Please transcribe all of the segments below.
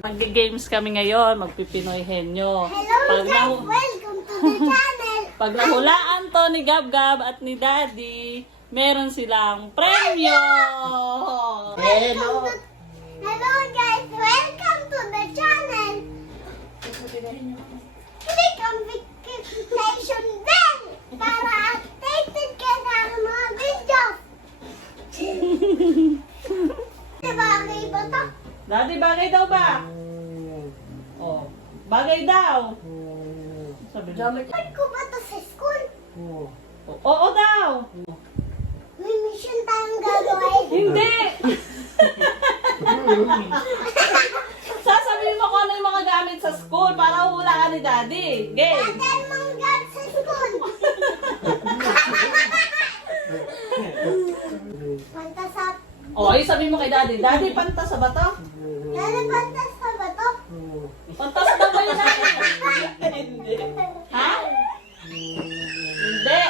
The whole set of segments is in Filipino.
Mag-games kami ngayon, magpipinoy henyo. Hello guys, welcome to the channel. Pag nahulaan to ni Gab-Gab at ni Daddy, meron silang premyo! Hello guys, welcome to the channel. Click on notification bell para updated ka sa mga videos. Bagay ba to? Daddy, bagay daw ba? Oh, bagay daw. Sabi niya. Ba't ko ba to sa school? Oo daw. May mission tayong gagawin. Hindi! Sasabihin mo kung ano yung mga gamit sa school para hulaan ni Daddy. Game! Dahil mga gamit sa school. Pantasap. O, ay sabihin mo kay Daddy. Daddy, pantas ba to? Dahil pantas na ba to? Pantas daw ba yung Daddy? Hindi. Ha? Hindi.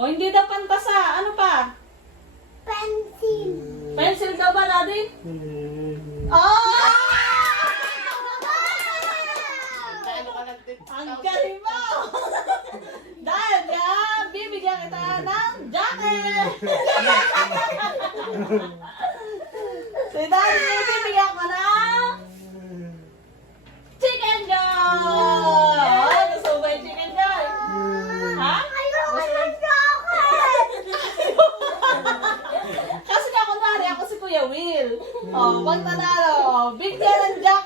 O, hindi daw pantas ah. Ano pa? Pencil. Pencil daw ba, Daddy? Oh! Ang galing mo! Dahil yan, bibigyan kita ng jacket! Si Daddy, bibigyan ko ng chicken joy! Oh, gusto mo ba yung chicken joy? Ha? Ayoko ng chocolate. Kasi ka kunwari, ako si Kuya Will. Oh, pag nanalo, bigyan ng jacket!